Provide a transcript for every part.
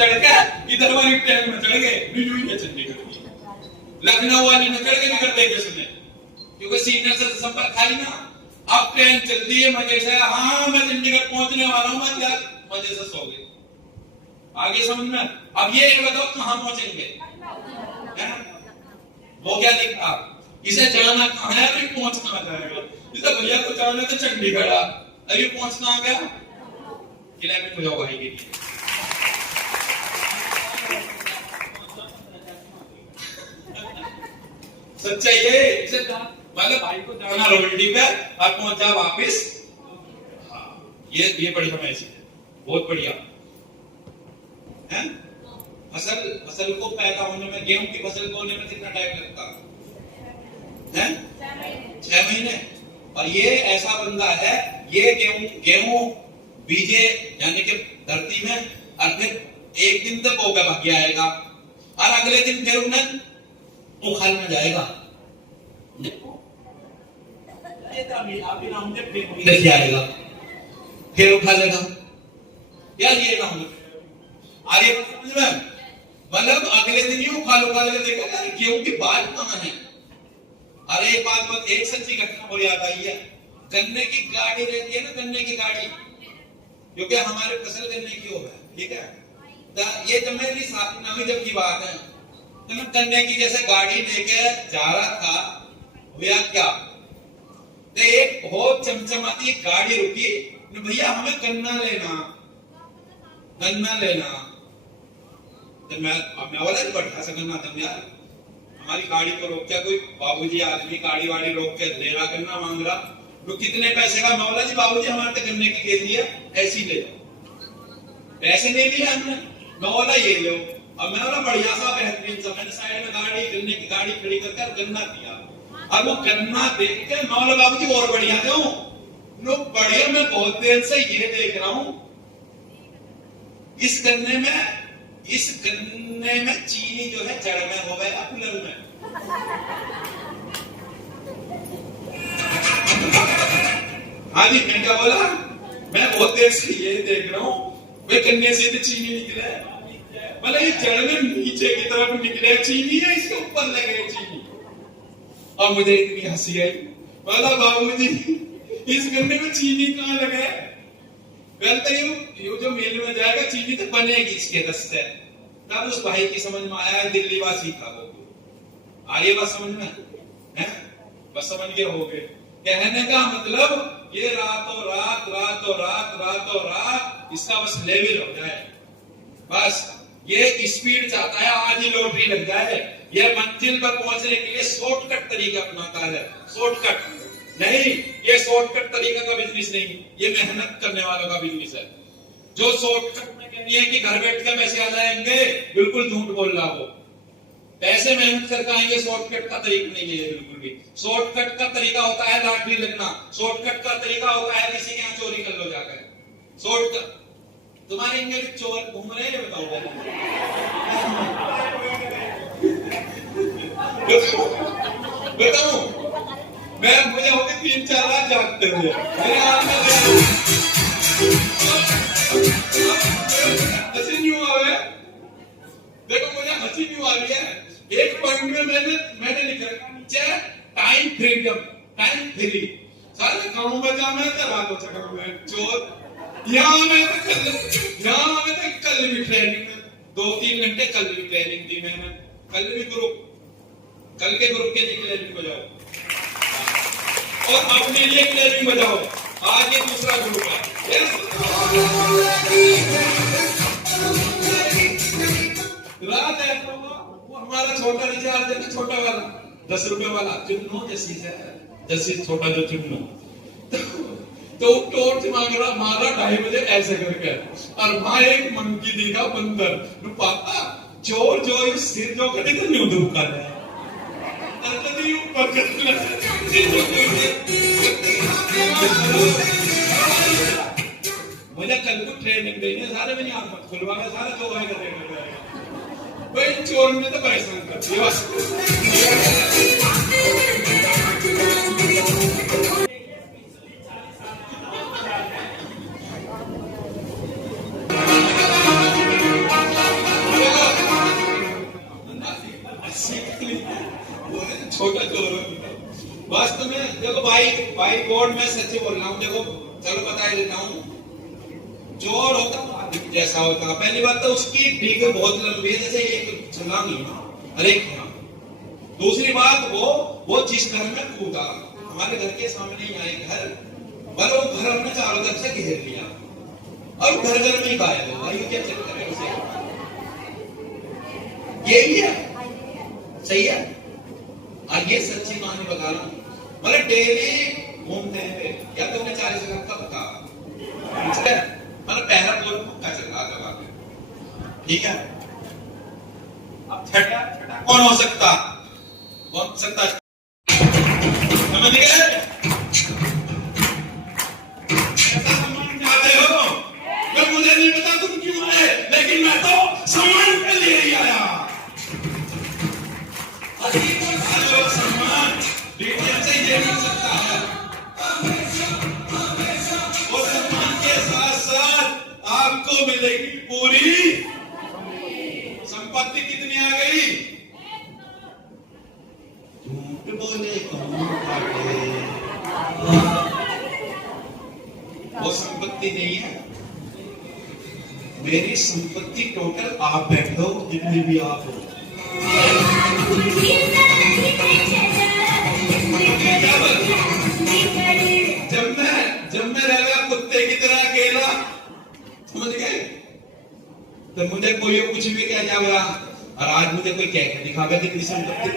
चढ़ के इधर वाली ट्रेन में चढ़ गए, न्यू है चंडीगढ़ की, लखनऊ वाली में चढ़ के निकल गए उसमें, क्योंकि सीनियर से संपर्क खाली ना। अब ट्रेन चलती है मजे से, हाँ मैं चंडीगढ़ पहुंचने वाला हूँ, मैं क्या मजे से सो गए। आगे समझ में। अब ये बताओ कहाँ पहुंचेंगे, वो क्या लिखा, इसे जाना कहाँ है, अभी पहुंच कहाँ जाएगा। इसे भैया को जाना तो चंडीगढ़, अभी पहुंचना आ गया किला में हो जाओ भाई के लिए। सच्चाई है, इसे मतलब भाई को जाना रोटी पे और पहुंचा वापिस। हाँ, ये बढ़िया मैसेज है, बहुत बढ़िया है। फसल को पैदा होने में, गेहूं की फसल को होने में कितना टाइम लगता है? 6 महीने। और ये ऐसा बंदा है, ये गेहूं बीजे यानी कि धरती में, और फिर एक दिन तक होकर भाग्य आएगा और अगले दिन फिर उन्हें उखाल में जाएगा, आएगा फिर उखालेगा यार, ये ना आगे समझ में, मतलब अगले दिन ही उखाल देखा यार गेहूं की बात कहाँ है। अरे एक बात एक सच्ची घटना और याद आई है, गन्ने की गाड़ी रहती है ना, गन्ने की गाड़ी, क्योंकि हमारे फसल गन्ने की हो है, ठीक है। ये जब मेरी साथ नवी जब की बात है, तो मैं गन्ने की जैसे गाड़ी लेके जा रहा था, भैया क्या तो एक बहुत चमचमाती गाड़ी रुकी, भैया हमें गन्ना लेना। तो मैं वाला नहीं बैठा सकना था यार, हमारी गाड़ी को रोक क्या कोई बाबूजी आदमी गाड़ी वाड़ी रोक के ले रहा, गन्ना मांग रहा, तो कितने पैसे का? मौला जी बाबूजी हमारे तो गन्ने की खेती है, ऐसी ले लो। पैसे नहीं लिए हमने, मौला ये लो। अब मैं बोला बढ़िया सा बेहतरीन सा, मैंने साइड में गाड़ी गन्ने की गाड़ी खड़ी करके गन्ना दिया। अब वो गन्ना देख के मौला बाबूजी और बढ़िया क्यों नो बढ़िया, मैं बहुत देर से ये देख रहा हूं इस गन्ने में चीनी जो है जड़ में हो गया फुलर में। हाँ जी, मैं क्या बोला, मैं बहुत देर से ये देख रहा हूँ वे गन्ने से तो चीनी निकले, मतलब ये जड़ में नीचे की तरफ निकले चीनी है, इसके ऊपर लगे चीनी। और मुझे इतनी हंसी आई, बोला बाबूजी इस गन्ने में चीनी कहाँ लगे? कहते ये जो मेले में जाएगा चीनी तो बनेगी इसके रस्ते। तब उस भाई की समझ में आया, दिल्ली वासी था वो, आइए बात समझ में है, बस समझ के हो गए। कहने का मतलब ये रातों रात इसका बस लेवल हो जाए, बस ये स्पीड चाहता है, आज ही लॉटरी लग जाए। ये मंजिल पर पहुंचने के लिए शॉर्टकट तरीका अपनाता है, शॉर्टकट नहीं, ये शॉर्टकट तरीका का बिजनेस नहीं, ये मेहनत करने वालों का बिजनेस है। जो शॉर्टकट में कहती है कि घर बैठ के पैसे आ जाएंगे, बिल्कुल झूठ बोल रहा हो। पैसे मेहनत करके आएंगे, शॉर्टकट का तरीका नहीं है बिल्कुल भी। शॉर्टकट का तरीका होता है लॉटरी लगना, शॉर्टकट का तरीका होता है किसी के यहाँ चोरी कर लो जाकर। शॉर्टकट तुम्हारे इंगे भी चोर घूम रहे हैं, बताओ मुझे हो गए 3-4 रात जागते हुए, हंसी क्यों आ रही है? देखो मुझे हंसी क्यों आ रही है, एक पॉइंट में मैंने लिख रखा नीचे टाइम फ्रीडम, टाइम फ्री। सारे गाँव में जा मैं तो रात हो चक्कर में चोर, यहाँ में तो कल भी ट्रेनिंग में 2-3 घंटे कल भी ट्रेनिंग दी मैंने, कल के ग्रुप के लिए क्लियरिंग बजाओ और अपने लिए क्लियरिंग बजाओ। आज ये दूसरा ग्रुप है, रात है तो वो हमारा छोटा रिचार्ज है, छोटा वाला 10 रुपए वाला चुनो, जैसी छोटा जो चुनो तो टॉर्च मारा 2:30 बजे ऐसे करके, और वहां एक मंकी दिखा बंदर, पापा चोर जो सिर जो कटे तो न्यू धूपा है ऊपर मुझे कल को ट्रेनिंग देनी है, सारे मैंने आंख मत खुलवा के सारा जो है करेगा भाई, चोर ने तो परेशान कर दिया बस। वास्तव में देखो भाई गॉड में सच्ची बोल रहा हूँ। देखो चलो बता देता हूँ, चोर होता जैसा होता, पहली बात तो उसकी भीख बहुत लंबी है, जैसे एक छलांग ना, अरे दूसरी बात वो जिस घर में कूदा, हमारे घर के सामने ही आए घर, पर वो घर हमने चारों तरफ से घेर लिया और घर घर में गायब हो। भाई क्या चक्कर है उसे, यही है सही है। और ये सच्ची कहानी बता रहा हूं, मतलब डेली घूमते हैं या तो उन्हें 40 लाख का बता, मतलब पहला बोल पक्का चल रहा था, ठीक है। अब छठा कौन हो सकता, समझ गए? ऐसा सम्मान चाहते हो, तो मुझे नहीं पता तुम क्यों आए, लेकिन मैं तो सम्मान के लिए ही आया। सम्मान बेटियों से ये मिल सकता है, और सम्मान के साथ साथ आपको मिलेगी पूरी संपत्ति। कितनी आ गई? झूठ बोले वो संपत्ति नहीं है। मेरी संपत्ति टोटल आप बैठो जितनी भी आप हो। जब मैं रहेगा कुत्ते की तरह अकेला, समझ गए? तो मुझे कोई कुछ भी कह जाएगा, और आज मुझे कोई कह के दिखावे कितनी संपत्ति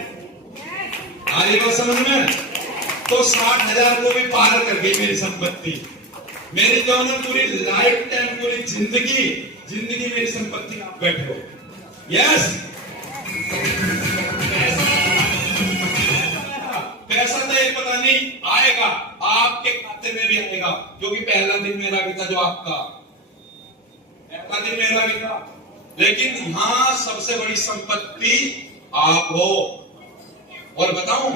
आ रही बात समझ में, तो 60,000 को भी पार कर गई मेरी संपत्ति। मेरी जो है पूरी लाइफ टाइम, पूरी जिंदगी मेरी संपत्ति आप बैठो। यस, पैसा तो एक पता नहीं आएगा, आपके खाते में भी आएगा, क्योंकि पहला दिन मेरा भी था जो आपका, पहला दिन मेरा भी था। लेकिन यहां सबसे बड़ी संपत्ति आप हो। और बताऊं,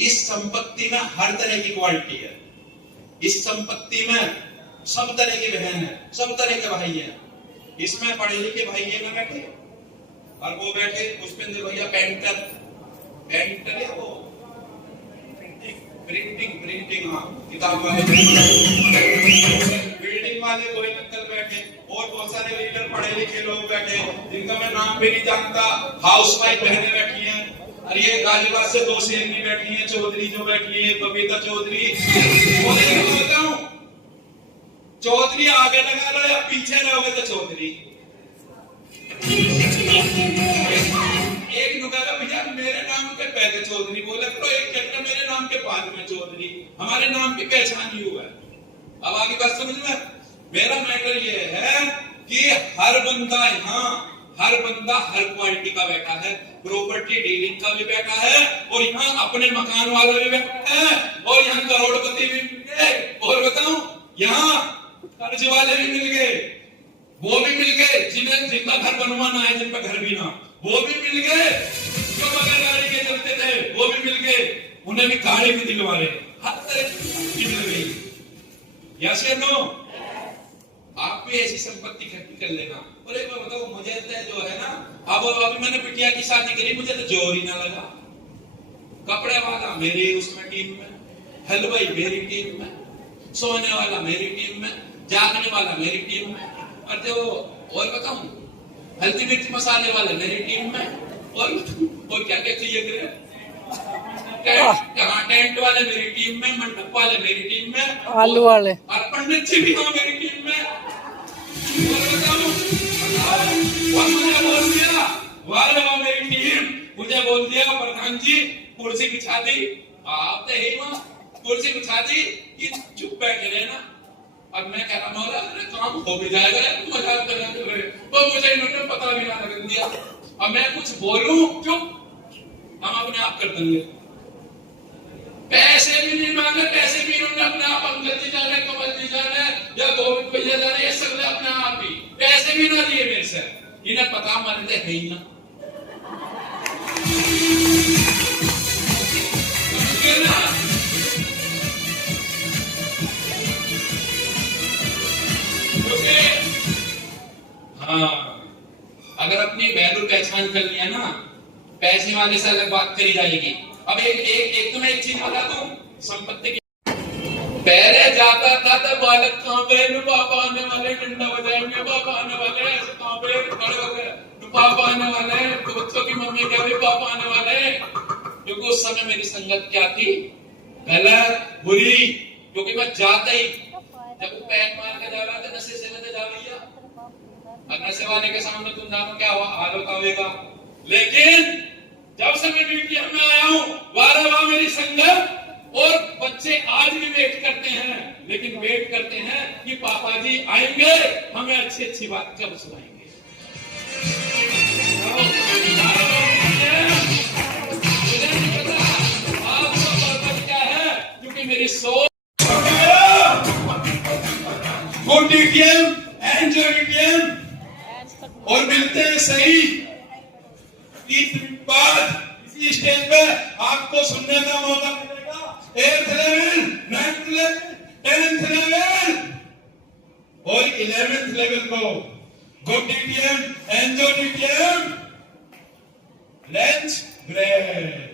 इस संपत्ति में हर तरह की क्वालिटी है। इस संपत्ति में सब तरह की बहन है, सब तरह के भाई है। इसमें पढ़े लिखे भाई ये में बैठे, और वो बैठे उसमें भैया पेंटर है, वो प्रिंटिंग हाँ, किताब वाले, बिल्डिंग वाले कोई अंकल बैठे, और बहुत सारे लीडर पढ़े लिखे लोग बैठे जिनका मैं नाम भी नहीं जानता। हाउसवाइफ बहनें बैठी हैं, और ये गाजियाबाद से 2 शेरनी बैठी हैं, चौधरी जो बैठी है बबीता चौधरी। बोलता हूँ चौधरी आगे लगा लो या पीछे रहोगे तो चौधरी। एक नुकारा भैया मेरे नाम के पहले चौधरी बोला करो, एक चक्कर मेरे नाम के बाद में चौधरी, हमारे नाम की पहचान ही हुआ है। अब आगे बात समझ में, मेरा मैटर ये है कि हर बंदा यहाँ, हर बंदा हर क्वालिटी का बैठा है, प्रॉपर्टी डीलिंग का भी बैठा है, और यहाँ अपने मकान वाला भी बैठा है, और यहाँ करोड़पति भी मिल गए, और बताऊं यहाँ कर्ज वाले भी मिल गए, वो भी मिल गए जिनका घर बनवाना है, जिनका घर भी ना, वो भी मिल गए, जो बगैर गाड़ी के चलते थे वो भी मिल गए, उन्हें भी गाड़ी भी दिलवा रहे, हर तरह की मिल गई। यस या नो? आप भी ऐसी संपत्ति इकट्ठी कर लेना। और एक बार बताओ, मुझे जो है ना, अब अभी मैंने बिटिया की शादी करी, मुझे तो जोर ही ना लगा। कपड़े वाला मेरी उसमें टीम में, हलवाई मेरी टीम में, सोने वाला मेरी टीम में, जागने वाला मेरी टीम में, और जो और बताऊं हल्दी मिर्ची मसाले वाले मेरी टीम में, और क्या क्या चाहिए तेरे, टेंट वाले मेरी टीम में, मंडप वाले मेरी टीम में, आलू वाले, और पंडित जी भी हाँ मेरी टीम में। और बताऊं मुझे बोल दिया, वाह मेरी टीम, मुझे बोल दिया प्रधान जी कुर्सी बिछा दी, आप तो ही वहां कुर्सी बिछा दी कि चुप बैठे रहे ना। अब मैं कह रहा मौला अरे काम हो भी जाएगा, मजाक कर रहे, तो मुझे इन्होंने पता भी ना लग दिया। अब मैं कुछ बोलूं चुप, हम अपने आप कर देंगे। पैसे भी नहीं मांगे, पैसे भी इन्होंने अपने आप, अंकल जी जाने, कमल जी जाने या गोविंद भैया जाने, ये सब अपने आप ही, पैसे भी ना दिए मेरे से, इन्हें पता मरते है ही ना। हाँ, अगर अपनी वैल्यू पहचान कर लिया ना, पैसे वाले से अलग बात करी जाएगी, अब एक तुम्हें एक चीज बता दूं, संपत्ति की पहले जाता था तो बालक कहाँ पे पापा आने वाले, डंडा बजाएंगे, पापा आने वाले, ऐसे कहाँ पे खड़े हो गए, पापा आने वाले, तो बच्चों की मम्मी कह रही पापा आने वाले, क्योंकि उस समय मेरी संगत क्या थी, गलत, बुरी, क्योंकि मैं जाता ही जब वो पैर मार के जा रहा था नशे से लेते जा रही है, और नशे वाले के सामने तुम जानो क्या हाल होगा। लेकिन जब से मैं मीडियम में आया हूं, वाह मेरी संगत, और बच्चे आज भी वेट करते हैं, लेकिन वेट करते हैं कि पापा जी आएंगे, हमें अच्छी अच्छी बात कब सुनाएंगे। मुझे नहीं पता आपका पर्पज क्या है, क्योंकि मेरी सोच और मिलते हैं सही 30 मिनट बाद इसी स्टेज पे आपको सुनने का मौका मिलेगा। 8th level, 9th level, 10th level और 11th लेवल को गुड DTM, एंजो DTM, लंच ब्रेक।